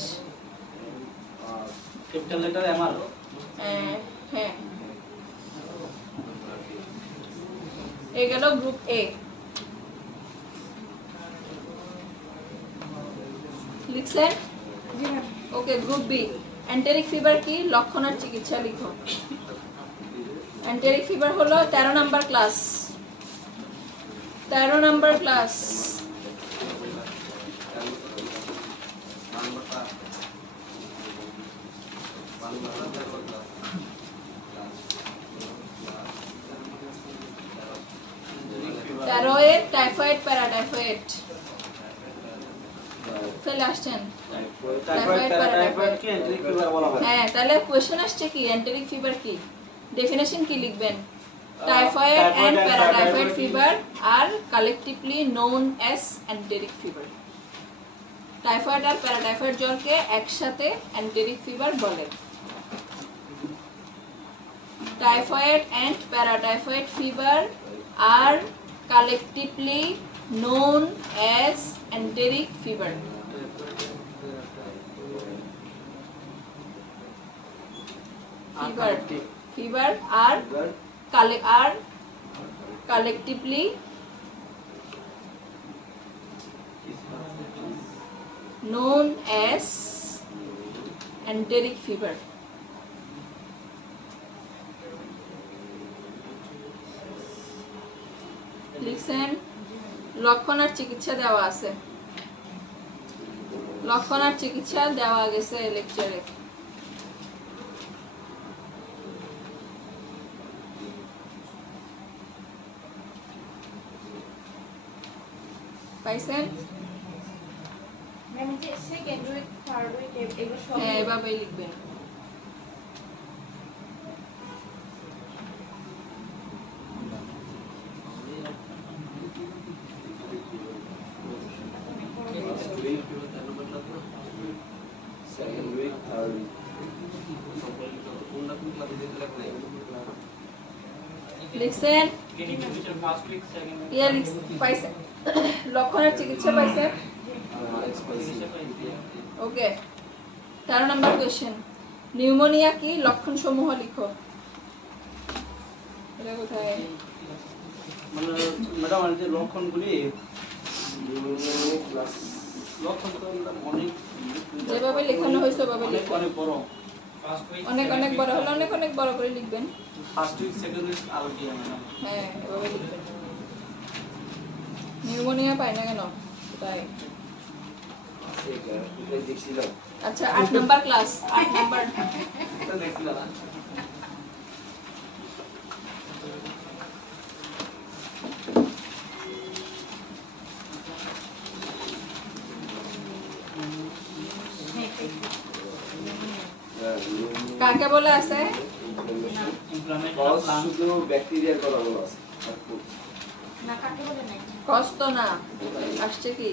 ক্যাপিটাল লেটার এমআর হ্যাঁ এই গেল গ্রুপ এ। লিখছেন? জি ma'am. Okay group B. Enteric fever কি? লক্ষণ আর চিকিৎসা লিখো। এন্টেরিক ফিভার হলো 13 number class, 13 number class. Typhoid, typhoid, paratyphoid চলে আসছেন। টাইফয়েড প্যারাটাইফয়েড কি এন্টেরিক ফিভার বলা হয়? হ্যাঁ তাহলে কোশ্চেন আসছে কি এন্টেরিক ফিভার কি, ডেফিনেশন কি লিখবেন? Typhoid and paratyphoid fever are collectively known as enteric fever. Typhoid R paratyphoid জ্বরকে একসাথে enteric fever বলে। Typhoid and paratyphoid fever are collectively known as enteric fever. Fever are collectively known as enteric fever. লিখছেন লক্ষণ আর চিকিৎসা দেওয়া আছে, লক্ষণ আর চিকিৎসা দেওয়া গেছে লেকচারে। পাইছেন? ম্যাম যে সেকেন্ড উইক থার্ড উইক এগুলো সব হ্যাঁ এভাবেই লিখবেন। Second week, third week. লিখছেন clinical feature first week second week ইয়ার পাইছেন? লক্ষণের চিকিৎসা পাইছেন? ওকে 13 নম্বর কোশ্চেন, নিউমোনিয়া কি? লক্ষণ সমূহ লিখো। এটা কোথায়? মানে ম্যাডাম এই যে লক্ষণগুলি লক্ষণ তো অনেক যেভাবে লেখানো হয়েছে ওভাবে অনেক লিখবেন। অনেক বড় ফার্স্ট উইক অনেক অনেক বড় হলে অনেক অনেক বড় করে লিখবেন। ফার্স্ট উইক সেকেন্ড উইক আরো কি ম্যাডাম? হ্যাঁ এভাবে লিখবেন। নিউমোনিয়া পাই না কেন? তাই দেখছিলাম আচ্ছা 8 নাম্বার ক্লাস, 8 নাম্বার দেখছিলাম কাকে বলে আছে? ইনফ্লামেশন শুধু ব্যাকটেরিয়ার কথা বলা আছে না কাকে বলে নাই কষ্ট না আসছে কি?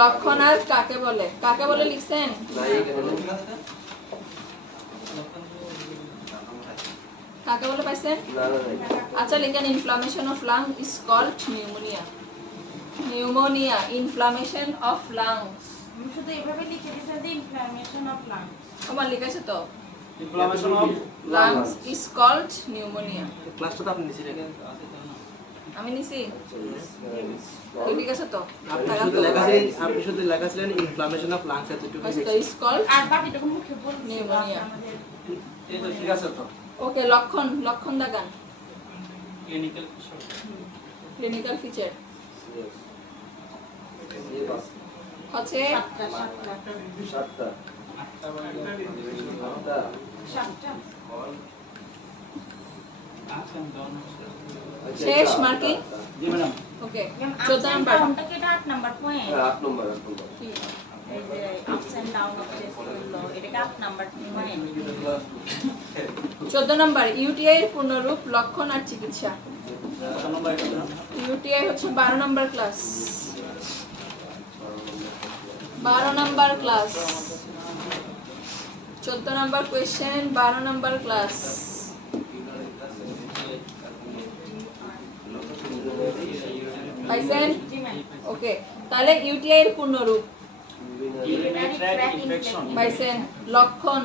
লক্ষণ আর কাকে বলে? কাকে বলে লিখছেন? কাকে বলে পাইছেন? আচ্ছা লিখেন inflammation of lung is called pneumonia. Pneumonia inflammation of lungs. আমি শুধু এভাবে লিখে দিয়েছি যে ইনফ্লামেশন অফ লাং আমার লিখেছে তো inflammation of lungs is called pneumonia. ক্লাসটা তো আপনি নিছিলেন, আমি নিছি ঠিক আছে তো? আপনি শুধু লেখাছিলেন ইনফ্লামেশন অফ লাংস এতটুকু। আচ্ছা ইজ কল্ড আর বাকিটুকু মুখে বলছি নিউমোনিয়া। আমাদের এই তো ঠিক আছে তো ওকে লক্ষণ, লক্ষণ দেখান। ক্লিনিক্যাল ফিচার ক্লিনিক্যাল ফিচার হচ্ছে সাতটা সাতটা শেষ মার্কিং। জি ম্যাডাম ওকে ম্যাম 14 নাম্বার কাউন্টটা কি 8 নাম্বার পয়েন্ট 8 নম্বর কি? এই যে ups and down of test করলো এটা 8 নাম্বার পয়েন্ট 14 নাম্বার ইউটিআই এর পূর্ণরূপ, লক্ষণ আর চিকিৎসা। কত নম্বর এটা ম্যাডাম? ইউটিআই হচ্ছে 12 number class, 12 number class. 14 number question 12 number class. পাইছেন? জি ম্যাম ওকে তাহলে ইউটিআই এর পূর্ণরূপ ইউরিনারি ট্র্যাক্ট ইনফেকশন পাইছেন, লক্ষণ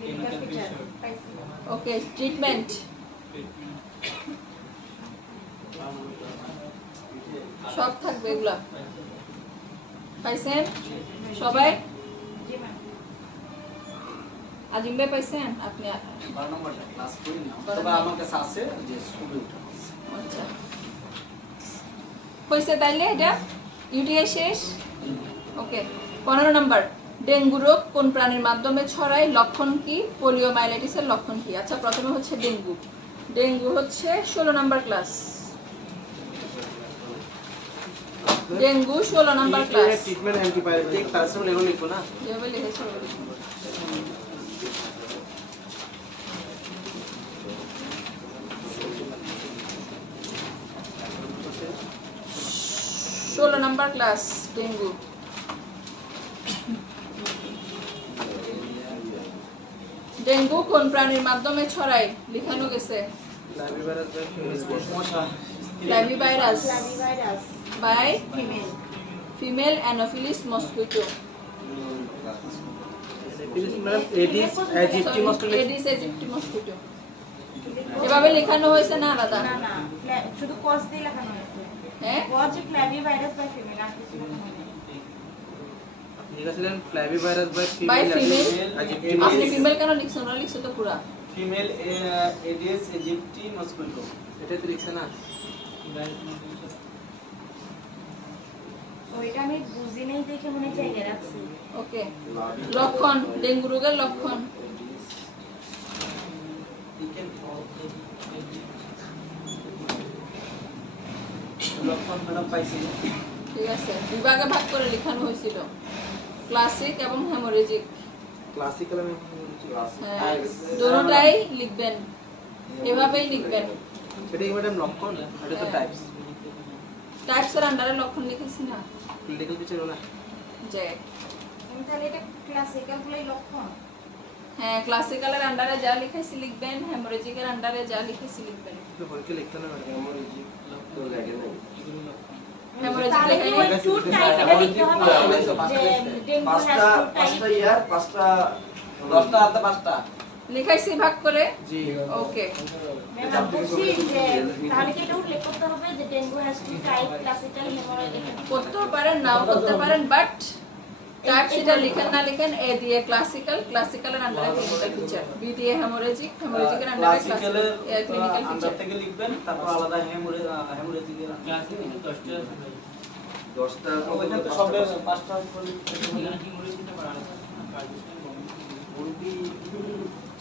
ক্লিনিক্যাল ফিচার পাইছি ওকে, ট্রিটমেন্ট সব থাকবে এগুলা। পাইছেন সবাই? জি ম্যাম আজিম ভাই পাইছেন? আপনি 12 নম্বরটা ক্লাস করি না, তবে আমার কাছে আছে যে ছবি উঠা আছে। আচ্ছা হইছে তাইলে এটা ইউটিআই শেষ। ওকে 15 নাম্বার ডেঙ্গু রোগ কোন প্রাণীর মাধ্যমে ছড়ায়, লক্ষণ কি? পোলিওমাইলাইটিসের লক্ষণ কি? আচ্ছা প্রথমে হচ্ছে ডেঙ্গু। ডেঙ্গু হচ্ছে 16 number class. Dengue 16 number class. Treatment antibiotic paracetamol এগুলো লিখবো না? যেভাবে লিখেছে ওভাবে লিখুন। 16 নাম্বার ক্লাস ডেঙ্গু। ডেঙ্গু কোন প্রাণীর মাধ্যমে ছড়ায় লিখানো গেছে? Flavivirus by female anopheles mosquito. Aedes aegypti mosquito. Aedes aegypti mosquito এভাবে লেখানো হয়েছে না আলাদা? না না শুধু কজ দিয়ে লেখানো হয়েছে। হ্যাঁ কজ ফ্লাভিভাইরাস বাই ফিমেল আর কিছু লেখানো হয়নি। লিখেছিলেন ফ্লাভিভাইরাস বাই ফিমেল। ইজিপ্টি আপনি ফিমেল কেন লিখছেন? ওরা লিখছে তো পুরা ফিমেল এডিস ইজিপ্টি মসকুইটো। এটা তো লিখছে না। ওইটা আমি বুঝি নাই দেখে মনে জায়গায় রাখছি। ওকে। লক্ষণ, ডেঙ্গু রোগের লক্ষণ। লক্ষণ ম্যাডাম পাইছি। ঠিক আছে, বিভাগে ভাগ করে লেখানো হয়েছিল, ক্লাসিক এবং হেমোরেজিক। ক্লাসিক্যাল আমি হ্যাঁ, দুটোটাই লিখবেন, এভাবেই লিখবেন। এটা কি ম্যাডাম লক্ষণ? এটা তো টাইপস। টাইপসের আন্ডারে লক্ষণ লিখেছি না? ক্লিনিক্যাল পিকচার না। যে তাহলে এটা ক্লাসিক্যাল গুলাই লক্ষণ। হ্যাঁ, ক্লাসিক্যালের আন্ডারে যা লিখেছি লিখবেন, হেমোরেজিকের আন্ডারে যা লিখেছি লিখবেন। তো বলকে লিখতে না ম্যাডাম। হেমোরেজিক তো লাগে না। হেমোরেজিক তাহলে কি ওই লেখা টু টাইপ এটা লিখতে হবে যে ডেঙ্গু হ্যাজ টু টাইপ। পাঁচটা 10টা হাতে 5টা লিখাইছি ভাগ করে। জি ওকে। ম্যাম বলছি যে তাহলে কি এটা উল্লেখ করতে হবে যে dengue has two type classical haemorrhagic. করতেও পারেন, নাও করতে পারেন, বাট টাইপ সেটা লিখেন না লিখেন, এ দিয়ে ক্লাসিক্যাল, ক্লাসিক্যালের আন্ডারে ক্লিনিক্যাল ফিচার, বি দিয়ে হেমোরেজিক, হেমোরেজিকের আন্ডারে ক্লাসিক্যালের ক্লিনিক্যাল আন্ডার ফিচার। থেকে লিখবেন, তারপর আলাদা হেমোরেজিকের ক্লাসিক 10টা ওইখানে তো সবের 5টা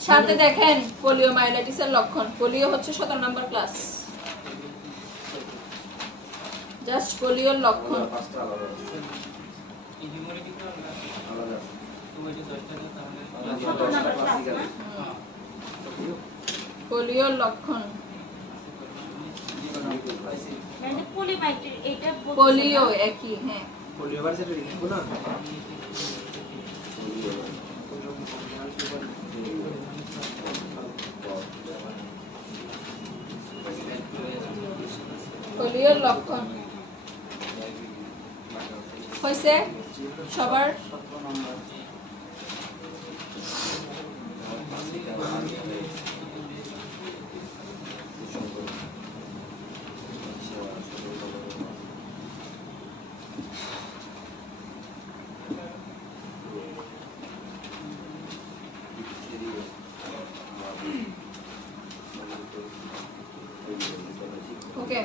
সাথে দেখেন পোলিও মাইলাইটিসের লক্ষণ। পোলিও হচ্ছে 17 নম্বর ক্লাস, জাস্ট পোলিওর লক্ষণ। 5টা আলাদা আলাদা। পোলিওর লক্ষণ, মানে পলিমাইটিস এটা পোলিও একই। হ্যাঁ, পোলিও ভাইরাস এটা লিখবো না। পোলিওর লক্ষণ হয়েছে সবার? ওকে।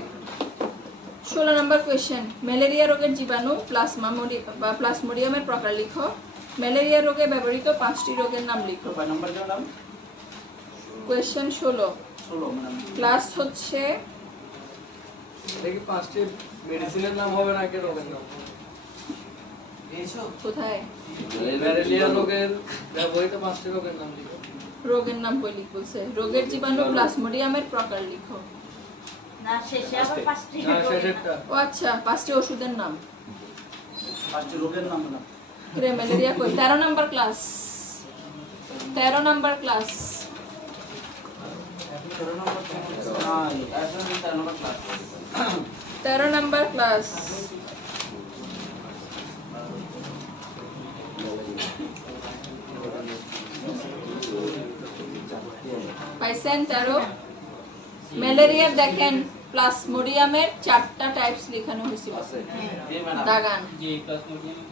16 নম্বর কোয়েশ্চেন, ম্যালেরিয়া রোগের জীবাণু প্লাজমোডিয়ামের প্রকার লিখো। ম্যালেরিয়া রোগে ব্যবহৃত 5টি রোগের নাম লিখো। কয় নাম্বার নাম? Question 16 madam. ক্লাস হচ্ছে দেখি 5টি মেডিসিনের নাম হবে না, কে রোগের নাম কোথায়? ম্যালেরিয়া রোগের ব্যবহৃত 5টি রোগের নাম লিখো। রোগের নাম বলি বলছে, রোগের জীবাণু প্লাজমোডিয়ামের প্রকার লিখো। না শেষে আবার পাঁচটি না শেষেরটা। ও আচ্ছা, 5টি ওষুধের নাম। 5টি রোগের নাম না। রে ম্যালেরিয়া কই? 13 নম্বর ক্লাস, 13 নম্বর ক্লাস। 13 নম্বর ক্লাস। পাইছেন 13? ম্যালেরিয়ার দেখেন প্লাজমোডিয়ামের 4টা টাইপস লেখানো হয়েছিল, দাগান।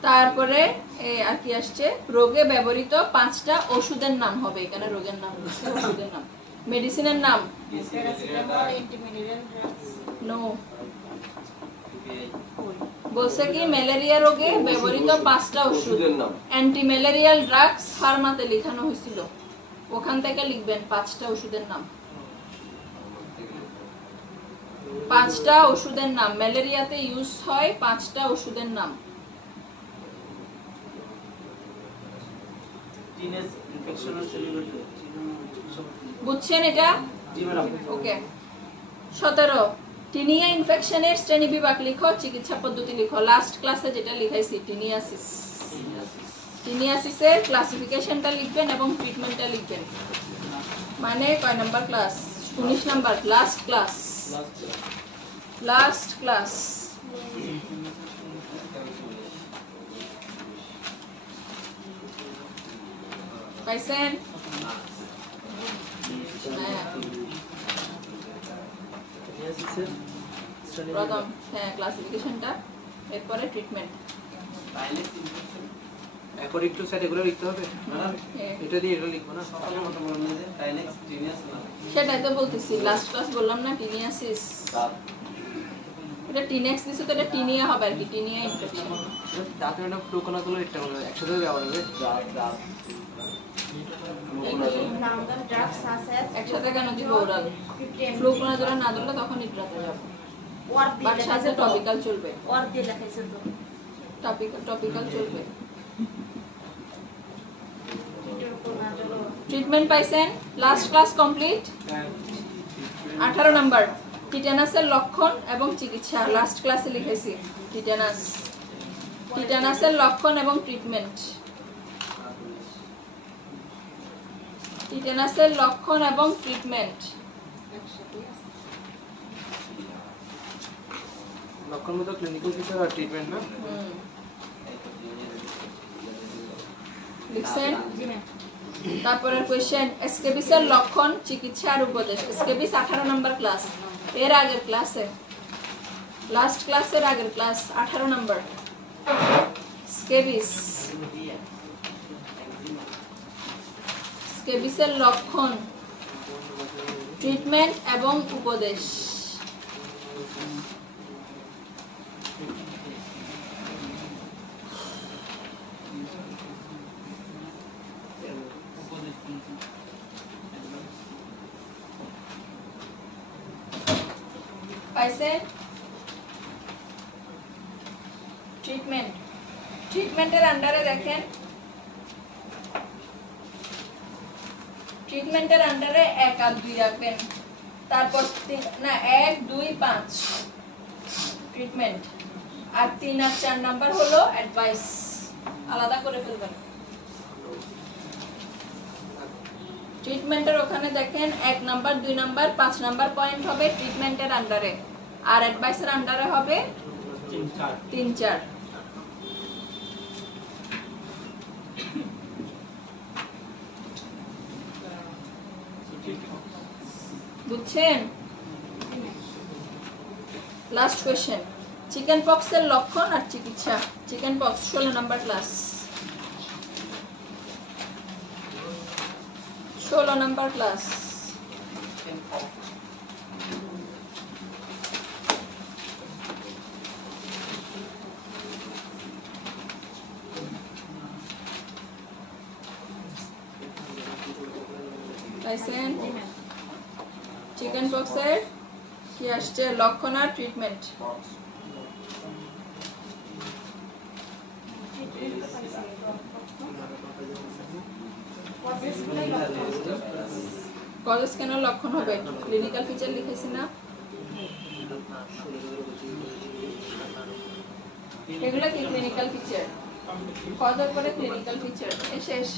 তারপরে আর কি আসছে, রোগে ব্যবহৃত 5টা ওষুধের নাম হবে এখানে। রোগের নাম হচ্ছে ওষুধের নাম। মেডিসিনের নাম নো, বলছে কি ম্যালেরিয়া রোগে ব্যবহৃত 5টা ওষুধের নাম। অ্যান্টি ম্যালেরিয়াল ড্রাগস ফার্মাতে লেখানো হয়েছিল, ওখান থেকে লিখবেন 5টা ওষুধের নাম। 5টা ওষুধের নাম ম্যালেরিয়াতে ইউজ হয়, 5টা ওষুধের নাম। Teenage infectional celebrity. বুঝছেন এটা? জি ম্যাডাম। ওকে। 17 টিনিয়া ইনফেকশনের শ্রেণী বিভাগ লিখো, চিকিৎসা পদ্ধতি লিখো। লাস্ট ক্লাসে যেটা লিখাইছি টিনিয়াসিস, টিনিয়াসিসের ক্লাসিফিকেশনটা লিখবেন এবং ট্রিটমেন্টটা লিখবেন। মানে কয় number class? 19 number, last class, last class. পাইছেন? হ্যাঁ প্রথম, হ্যাঁ ক্লাসিফিকেশনটা, এরপরে ট্রিটমেন্ট। অ্যাকর্ডিং টু সেট এগুলো লিখতে হবে। এটা দিয়ে এটা লিখবো না। সকালের মতো বললেন যে টাইনেক্স টিনিয়াস না, সেটাই তো বলতেছি, লাস্ট ক্লাস বললাম না টিনিয়াসিস। এটা টিনেক্স দিছে তো এটা টিনিয়া হবে আর কি, টিনিয়া ইনফেকশন। দাঁতের একটা ফ্লুকোনাগুলো এটা বলে একসাথে ব্যবহার হবে। Now drugs such as একসাথে কেন দিব ওরাল? ফ্লুকোনাজোল না দিলে তখন ইটরাতে যাবে। বাট সাথে টপিক্যাল চলবে, or দিয়ে লেখাইছে তো টপিক্যাল চলবে। ট্রিটমেন্ট পাইছেন? Last class complete. 18 নাম্বার টিটানাসের লক্ষণ এবং চিকিৎসা। লাস্ট ক্লাসে লিখেছি টিটানাস, টিটানাসের লক্ষণ এবং ট্রিটমেন্ট। টিটানাসের লক্ষণ এবং ট্রিটমেন্ট। লক্ষণ মতো ক্লিনিক্যাল ফিচার আর ট্রিটমেন্ট না। লিখছেন? তারপরের কোশ্চেন, স্কেবিসের লক্ষণ, চিকিৎসা আর উপদেশ। স্কেবিস 18 নাম্বার ক্লাস, এর আগের ক্লাসে, লাস্ট ক্লাসের আগের ক্লাস 18 নাম্বার। স্কেবিস, স্কেবিসের লক্ষণ, ট্রিটমেন্ট এবং উপদেশ। পাইছেন? ট্রিটমেন্ট, ট্রিটমেন্টের আন্ডারে দেখেন, ট্রিটমেন্টের আন্ডারে 1 আর 2 রাখবেন, তারপর 1, 2, 5 ট্রিটমেন্ট, আর 3 আর 4 নাম্বার হলো অ্যাডভাইস। আলাদা করে ফেলবেন। ট্রিটমেন্টের ওখানে দেখেন 1 নাম্বার, 2 নাম্বার, 5 নাম্বার পয়েন্ট হবে ট্রিটমেন্টের আন্ডারে, আর অ্যাডভাইসের আন্ডারে হবে 3, 4। বুঝছেন? লাস্ট কোশ্চেন, চিকেন পক্সের লক্ষণ আর চিকিৎসা। Chicken pox 16 number class, 16 number class. পাইছেন? চিকেন পক্সের কি আসছে? লক্ষণ আর ট্রিটমেন্ট। কজেস কেন লক্ষণ হবে? ক্লিনিক্যাল ফিচার লিখেছি না? এগুলো কি ক্লিনিক্যাল ফিচার? কজের পরে ক্লিনিক্যাল ফিচার শেষ।